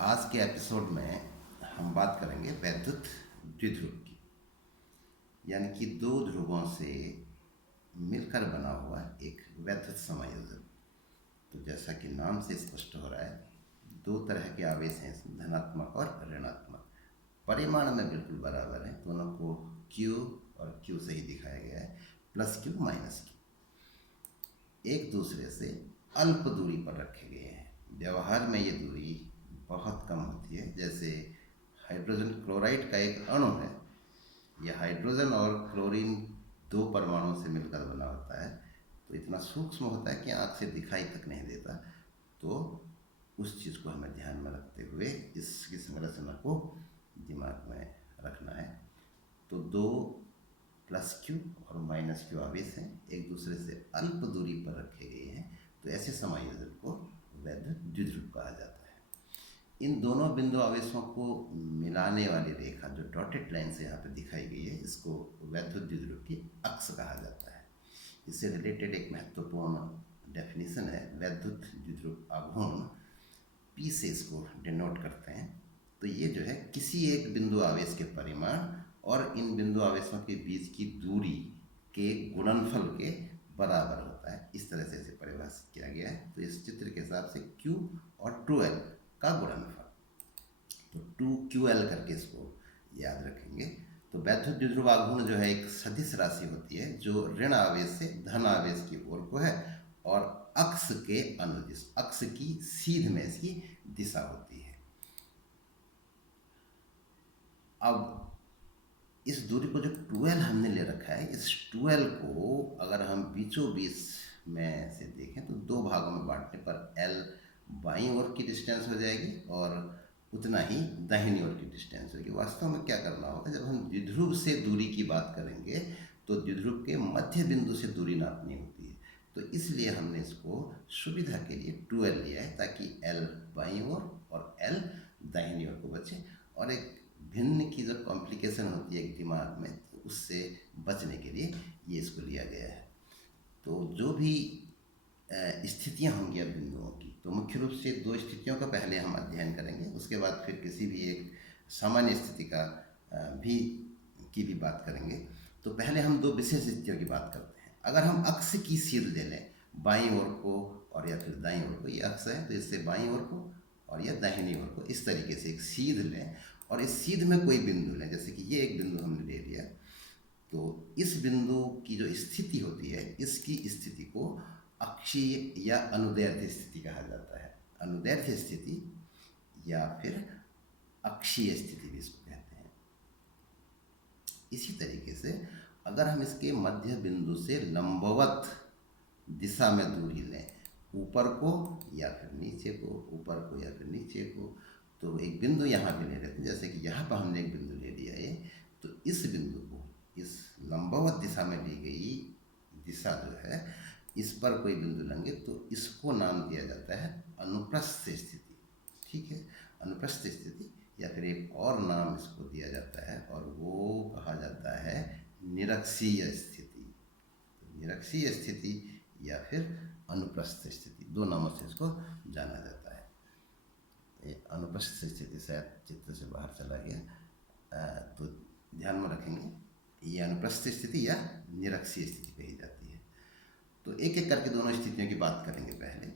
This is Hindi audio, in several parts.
आज के एपिसोड में हम बात करेंगे वैद्युत द्विध्रुव की, यानी कि दो ध्रुवों से मिलकर बना हुआ एक वैद्युत समायोजन। तो जैसा कि नाम से स्पष्ट हो रहा है, दो तरह के आवेश हैं, धनात्मक और ऋणात्मक। परिमाण में बिल्कुल बराबर है, दोनों को Q और Q से ही दिखाया गया है, प्लस Q माइनस Q। एक दूसरे से अल्प दूरी पर रखे गए हैं। व्यवहार में ये दूरी बहुत कम होती है। जैसे हाइड्रोजन क्लोराइड का एक अणु है, यह हाइड्रोजन और क्लोरीन दो परमाणुओं से मिलकर बना होता है, तो इतना सूक्ष्म होता है कि आँख से दिखाई तक नहीं देता। तो उस चीज़ को हमें ध्यान में रखते हुए इसकी संरचना को दिमाग में रखना है। तो दो प्लस Q और माइनस Q आवेश हैं, एक दूसरे से अल्प दूरी पर रखे गए हैं, तो ऐसे समायोजन को वैद्युत द्विध्रुव कहा जाता है। इन दोनों बिंदु आवेशों को मिलाने वाली रेखा जो डॉटेड लाइन से यहाँ पे दिखाई गई है, इसको वैद्युत द्विध्रुव की अक्ष कहा जाता है। इससे रिलेटेड एक महत्वपूर्ण डेफिनेशन है, वैद्युत द्विध्रुव आघूर्ण P से इसको डिनोट करते हैं। तो ये जो है किसी एक बिंदु आवेश के परिमाण और इन बिंदु आवेशों के बीच की दूरी के गुणनफल के बराबर होता है। इस तरह से इसे परिभाषित किया गया है। तो इस चित्र के हिसाब से Q और 2L का गुणनफल, तो 2QL करके इसको याद रखेंगे। तो वैद्युत द्विध्रुव आघूर्ण जो है एक सदिश राशि होती है जो ऋण आवेश से धन आवेश की ओर को है और अक्ष के अनुदिश, अक्ष की सीध में इसकी दिशा होती है। अब इस दूरी को जो 2L हमने ले रखा है, इस 2L को अगर हम बीचों बीच में से देखें तो दो भागों में बांटने पर L बाईं ओर की डिस्टेंस हो जाएगी और उतना ही दाहिनी ओर की डिस्टेंस होगी। वास्तव में क्या करना होगा, जब हम द्विध्रुव से दूरी की बात करेंगे तो द्विध्रुव के मध्य बिंदु से दूरी नापनी होती है। तो इसलिए हमने इसको सुविधा के लिए 2L लिया है, ताकि L बाईं ओर और L दाहिनी ओर को बचे और एक भिन्न की जो कॉम्प्लिकेशन होती है एक दिमाग में, तो उससे बचने के लिए ये इसको लिया गया है। तो जो भी स्थितियाँ होंगी अब बिंदुओं की, तो मुख्य रूप से दो स्थितियों का पहले हम अध्ययन करेंगे, उसके बाद फिर किसी भी एक सामान्य स्थिति का भी बात करेंगे। तो पहले हम दो विशेष स्थितियों की बात करते हैं। अगर हम अक्ष की सीध ले लें, बाईं ओर को और या फिर दाईं ओर को, ये अक्ष है तो इससे बाईं ओर को और या दाहिनी ओर को इस तरीके से एक सीध लें और इस सीध में कोई बिंदु लें, जैसे कि ये एक बिंदु हमने ले लिया, तो इस बिंदु की जो स्थिति होती है, इसकी स्थिति को अक्षीय या अनुदैर्ध्य स्थिति कहा जाता है। अनुदैर्ध्य स्थिति या फिर अक्षीय स्थिति भी इसको कहते हैं। इसी तरीके से अगर हम इसके मध्य बिंदु से लंबवत दिशा में दूरी लें, ऊपर को या फिर नीचे को, ऊपर को या फिर नीचे को, तो एक बिंदु यहाँ भी ले लेते हैं, जैसे कि यहाँ पर हमने एक बिंदु ले लिया है, तो इस बिंदु को इस लंबवत दिशा में ली गई दिशा जो है, इस पर कोई बिंदु लेंगे तो इसको नाम दिया जाता है अनुप्रस्थ स्थिति। ठीक है, अनुप्रस्थ स्थिति या फिर एक और नाम इसको दिया जाता है और वो कहा जाता है निरक्षीय स्थिति। निरक्षीय स्थिति या फिर अनुप्रस्थ स्थिति, दो नामों से इसको जाना जाता है। अनुपस्थित स्थिति शायद चित्र से बाहर चला गया, तो ध्यान में रखेंगे, ये अनुपस्थित स्थिति या निरक्षीय स्थिति कही जाती है। तो एक एक करके दोनों स्थितियों की बात करेंगे। पहले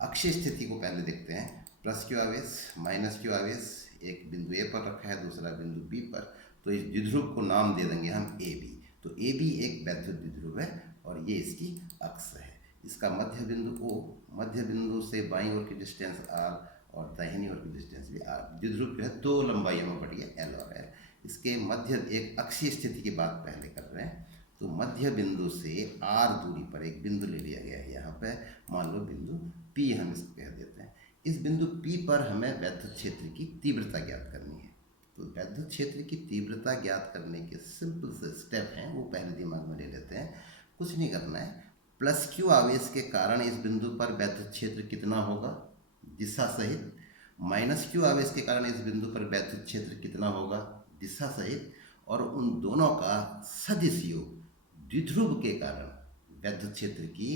अक्षीय स्थिति को पहले देखते हैं। प्लस Q आवेश माइनस Q आवेश एक बिंदु A पर रखा है, दूसरा बिंदु B पर, तो इस द्विध्रुव को नाम दे देंगे हम AB। तो AB एक वैद्युत द्विध्रुव है और ये इसकी अक्ष है। इसका मध्य बिंदु O, मध्य बिंदु से बाईं ओर की डिस्टेंस R और दाहिनी ओर की डिस्टेंस भी R। द्विध्रुव जो है दो लंबाइयों में बटी है, L और L। इसके मध्य एक अक्षीय स्थिति की बात पहले कर रहे हैं, तो मध्य बिंदु से R दूरी पर एक बिंदु ले लिया गया है। यहाँ पे मान लो बिंदु P हम इसको कह देते हैं। इस बिंदु P पर हमें वैद्युत क्षेत्र की तीव्रता ज्ञात करनी है। तो वैद्युत क्षेत्र की तीव्रता ज्ञात करने के सिंपल से स्टेप हैं, वो पहले दिमाग में ले लेते हैं। कुछ नहीं करना है, प्लस Q आवेश के कारण इस बिंदु पर वैद्युत क्षेत्र कितना होगा दिशा सहित, माइनस Q आवेश के कारण इस बिंदु पर वैद्युत क्षेत्र कितना होगा दिशा सहित, और उन दोनों का सदिश योग द्विध्रुव के कारण वैद्युत क्षेत्र की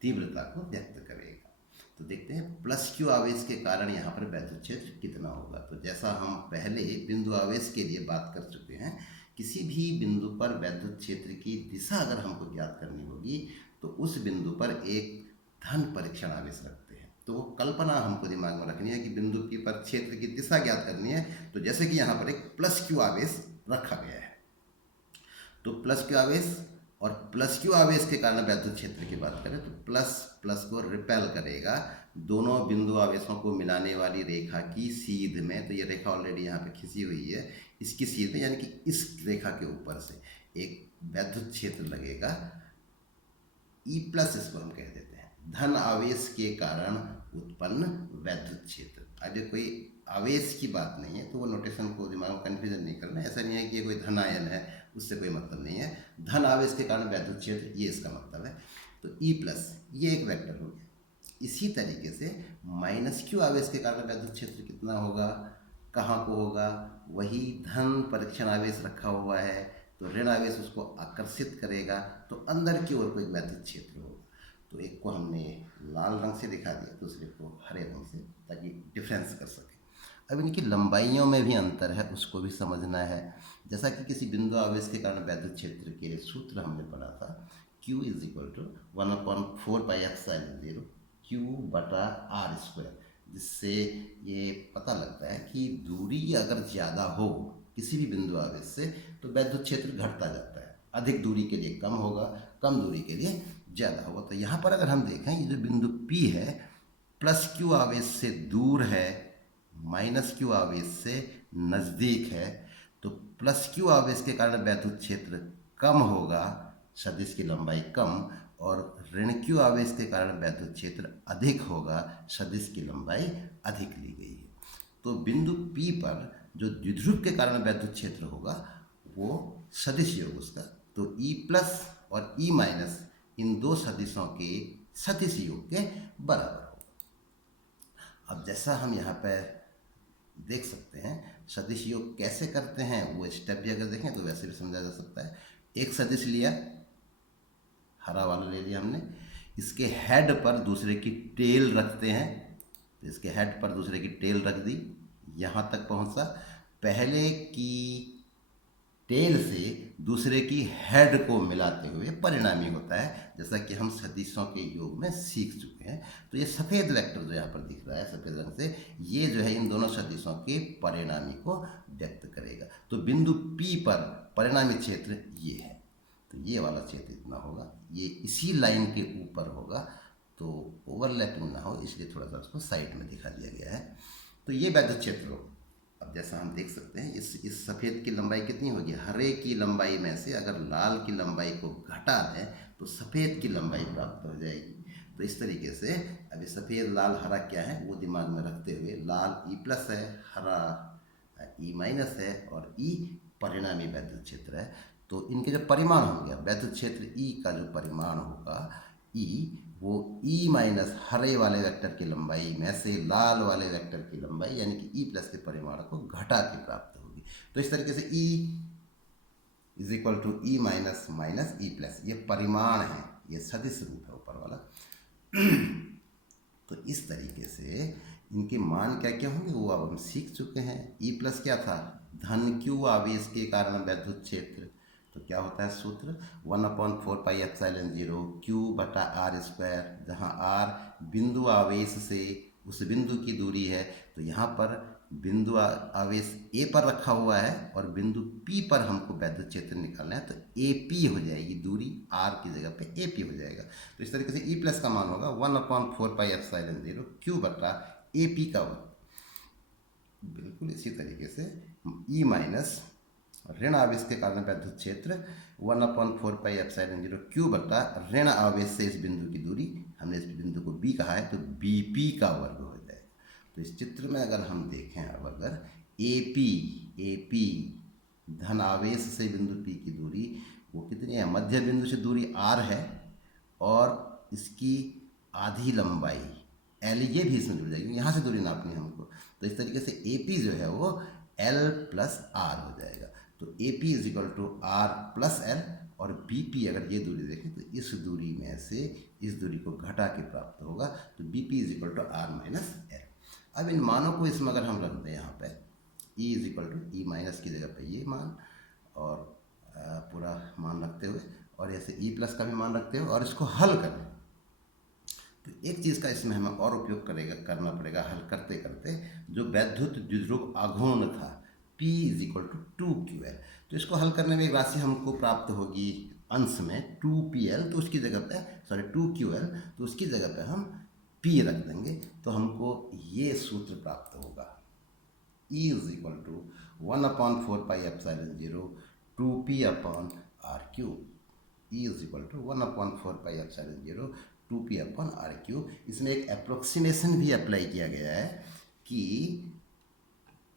तीव्रता को व्यक्त करेगा। तो देखते हैं प्लस क्यू आवेश के कारण यहाँ पर वैद्युत क्षेत्र कितना होगा। तो जैसा हम पहले बिंदु आवेश के लिए बात कर चुके हैं, किसी भी बिंदु पर वैद्युत क्षेत्र की दिशा अगर हमको ज्ञात करनी होगी तो उस बिंदु पर एक धन परीक्षण आवेश रखते हैं। तो वो कल्पना हमको दिमाग में रखनी है कि बिंदु P पर क्षेत्र की दिशा ज्ञात करनी है। तो जैसे कि यहाँ पर एक प्लस क्यू आवेश रखा गया है, तो प्लस क्यू आवेश और प्लस क्यू आवेश के कारण वैद्युत क्षेत्र की बात करें तो प्लस प्लस को रिपेल करेगा दोनों बिंदु आवेशों को मिलाने वाली रेखा की सीध में। तो ये रेखा ऑलरेडी यहाँ पे खिंची हुई है, इसकी सीध में यानी कि इस रेखा के ऊपर से एक वैद्युत क्षेत्र लगेगा E प्लस, इसको हम कह देते हैं धन आवेश के कारण उत्पन्न वैद्युत क्षेत्र। अब ये कोई आवेश की बात नहीं है तो वो नोटेशन को दिमाग में कन्फ्यूजन नहीं करना। ऐसा नहीं है कि ये कोई धन आयन है, उससे कोई मतलब नहीं है। धन आवेश के कारण वैद्युत क्षेत्र, ये इसका मतलब है। तो E प्लस ये एक वेक्टर हो गया। इसी तरीके से माइनस क्यू आवेश के कारण वैद्युत क्षेत्र कितना होगा, कहाँ को होगा, वही धन परीक्षण आवेश रखा हुआ है तो ऋण आवेश उसको आकर्षित करेगा, तो अंदर की ओर कोई वैद्युत क्षेत्र होगा। तो एक को हमने लाल रंग से दिखा दिया, दूसरे को हरे रंग से, ताकि डिफरेंस कर सके। अब इनकी लंबाइयों में भी अंतर है, उसको भी समझना है। जैसा कि किसी बिंदु आवेश के कारण वैद्युत क्षेत्र के सूत्र हमने पढ़ा था, Q is equal to 1/4πε0 Q बटा R स्क्वायर, जिससे ये पता लगता है कि दूरी अगर ज़्यादा हो किसी भी बिंदु आवेश से तो वैद्युत क्षेत्र घटता जाता है। अधिक दूरी के लिए कम होगा, कम दूरी के लिए ज़्यादा होगा। तो यहाँ पर अगर हम देखें, ये जो बिंदु P है प्लस क्यू आवेश से दूर है, माइनस क्यू आवेश से नज़दीक है, तो प्लस क्यू आवेश के कारण वैद्युत क्षेत्र कम होगा, सदिश की लंबाई कम, और ऋण क्यू आवेश के कारण वैद्युत क्षेत्र अधिक होगा, सदिश की लंबाई अधिक ली गई है। तो बिंदु P पर जो द्विध्रुव के कारण वैद्युत क्षेत्र होगा वो सदिश योग उसका, तो E प्लस और E माइनस इन दो सदिशों के सदिश योग के बराबर होगा। अब जैसा हम यहाँ पर देख सकते हैं सदिश योग कैसे करते हैं, वो स्टेप भी अगर देखें तो वैसे भी समझा जा सकता है। एक सदिश लिया, हरा वाला ले लिया हमने, इसके हेड पर दूसरे की टेल रखते हैं, तो इसके हेड पर दूसरे की टेल रख दी, यहाँ तक पहुँचा। पहले की टेल से दूसरे की हेड को मिलाते हुए परिणामी होता है, जैसा कि हम सदिशों के योग में सीख चुके हैं। तो ये सफ़ेद वेक्टर जो यहाँ पर दिख रहा है सफ़ेद रंग से, ये जो है इन दोनों सदिशों के परिणामी को व्यक्त करेगा। तो बिंदु P पर परिणामी क्षेत्र ये है, तो ये वाला क्षेत्र इतना होगा, ये इसी लाइन के ऊपर होगा, तो ओवरलैपिंग ना हो इसलिए थोड़ा सा उसको साइड में दिखा दिया गया है। तो ये वैद्युत क्षेत्र हो। अब जैसा हम देख सकते हैं इस सफ़ेद की लंबाई कितनी होगी, हरे की लंबाई में से अगर लाल की लंबाई को घटा दें तो सफ़ेद की लंबाई प्राप्त हो जाएगी। तो इस तरीके से अभी सफ़ेद लाल हरा क्या है वो दिमाग में रखते हुए, लाल E प्लस है, हरा E माइनस है, और E परिणामी वैद्युत क्षेत्र है। तो इनके जो परिमाण होंगे, वैद्युत क्षेत्र E का जो परिमाण होगा E, वो E माइनस हरे वाले वेक्टर की लंबाई में से लाल वाले वेक्टर की लंबाई यानी कि E प्लस के परिमाण को घटा के प्राप्त होगी। तो इस तरीके से E is equal to E minus minus E plus, ये परिमाण है, ये सदिश रूप है ऊपर वाला। तो इस तरीके से इनके मान क्या क्या होंगे वो अब हम सीख चुके हैं। E प्लस क्या था, धन क्यू आवेश के कारण वैद्युत क्षेत्र, तो क्या होता है सूत्र 1/4πε0 Q बटा R स्क्वायर, जहाँ R बिंदु आवेश से उस बिंदु की दूरी है। तो यहाँ पर बिंदु आवेश A पर रखा हुआ है और बिंदु P पर हमको वैद्युत क्षेत्र निकालना है, तो AP हो जाएगी, दूरी R की जगह पे AP हो जाएगा। तो इस तरीके से E प्लस का मान होगा 1/4πε0 Q बटा AP का वर्ग। बिल्कुल इसी तरीके से E माइनस ऋण आवेश के कारण वैद्युत क्षेत्र 1/4πε0 Q बटा ऋण आवेश से इस बिंदु की दूरी, हमने इस बिंदु को B कहा है तो BP का वर्ग हो जाएगा। तो इस चित्र में अगर हम देखें, अब अगर AP धन आवेश से बिंदु P की दूरी वो कितनी है, मध्य बिंदु से दूरी R है और इसकी आधी लंबाई L, ये भी इसमें जुड़ जाएगी, यहाँ से दूरी नापनी है हमको। तो इस तरीके से AP जो है वो L प्लस R हो जाएगा। तो AP is equal to R plus L, और बी पी अगर ये दूरी देखें तो इस दूरी में से इस दूरी को घटा के प्राप्त होगा। तो B P is equal to R minus L. अब इन मानों को इसमें अगर हम रख दें यहाँ पे E is equal to E minus की जगह पे ये मान और पूरा मान रखते हुए और ऐसे ई प्लस का भी मान रखते हुए और इसको हल करें तो एक चीज़ का इसमें हमें और उपयोग करना पड़ेगा हल करते करते, जो वैद्युत द्विध्रुव आघूर्ण था P is equal to 2QL। तो इसको हल करने में एक राशि हमको प्राप्त होगी अंश में 2PL, तो उसकी जगह पे 2QL, तो उसकी जगह पे हम P रख देंगे तो हमको ये सूत्र प्राप्त होगा E is equal to 1/4 pi epsilon 0 2P upon R cube. E is equal to 1/4 pi epsilon 0 2P upon R cube. इसमें एक अप्रोक्सीमेशन भी अप्लाई किया गया है कि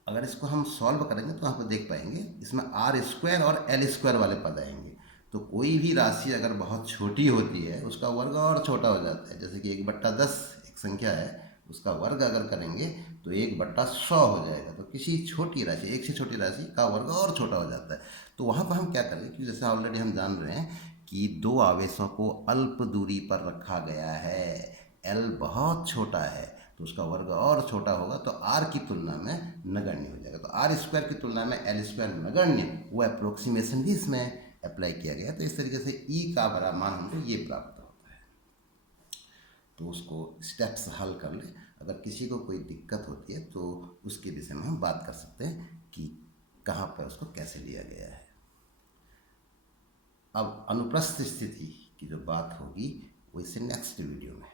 अगर इसको हम सॉल्व करेंगे तो आप देख पाएंगे इसमें आर स्क्वायर और एल स्क्वायर वाले पद आएंगे। तो कोई भी राशि अगर बहुत छोटी होती है उसका वर्ग और छोटा हो जाता है। जैसे कि 1/10 एक संख्या है, उसका वर्ग अगर करेंगे तो 1/100 हो जाएगा। तो किसी छोटी राशि, एक से छोटी राशि का वर्ग और छोटा हो जाता है। तो वहाँ पर हम क्या करेंगे कि जैसे ऑलरेडी हम जान रहे हैं कि दो आवेशों को अल्प दूरी पर रखा गया है, एल बहुत छोटा है तो उसका वर्ग और छोटा होगा तो आर की तुलना में नगण्य हो जाएगा। तो आर स्क्वायर की तुलना में एल स्क्वायर नगण्य, वो अप्रोक्सीमेशन भी इसमें अप्लाई किया गया है। तो इस तरीके से ई का बड़ा मान हमको ये प्राप्त होता है। तो उसको स्टेप्स हल कर ले। अगर किसी को कोई दिक्कत होती है तो उसके विषय में हम बात कर सकते हैं कि कहाँ पर उसको कैसे लिया गया है। अब अनुप्रस्थ स्थिति की जो बात होगी वो इससे नेक्स्ट वीडियो में।